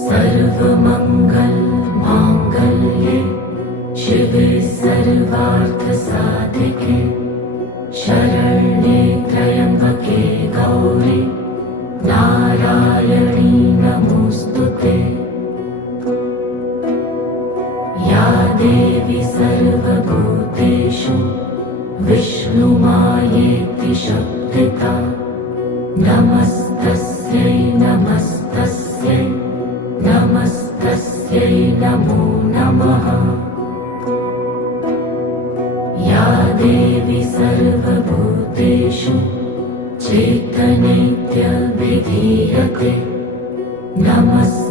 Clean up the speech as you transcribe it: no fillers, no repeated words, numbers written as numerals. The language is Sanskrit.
सर्वमंगल मांगल्ये शिवे सर्वार्थसाधिके शरण्ये त्र्यंबके गौरी नारायणी नमोस्तुते। या देवी सर्वभूतेषु विष्णुमायेति शक्तिता नमस्तस्यै नमस्तस्यै नमस्तस्यै नमो नमः। या देवी सर्वभूतेषु चैतन्येत्यभिधीयते नमस्तस्यै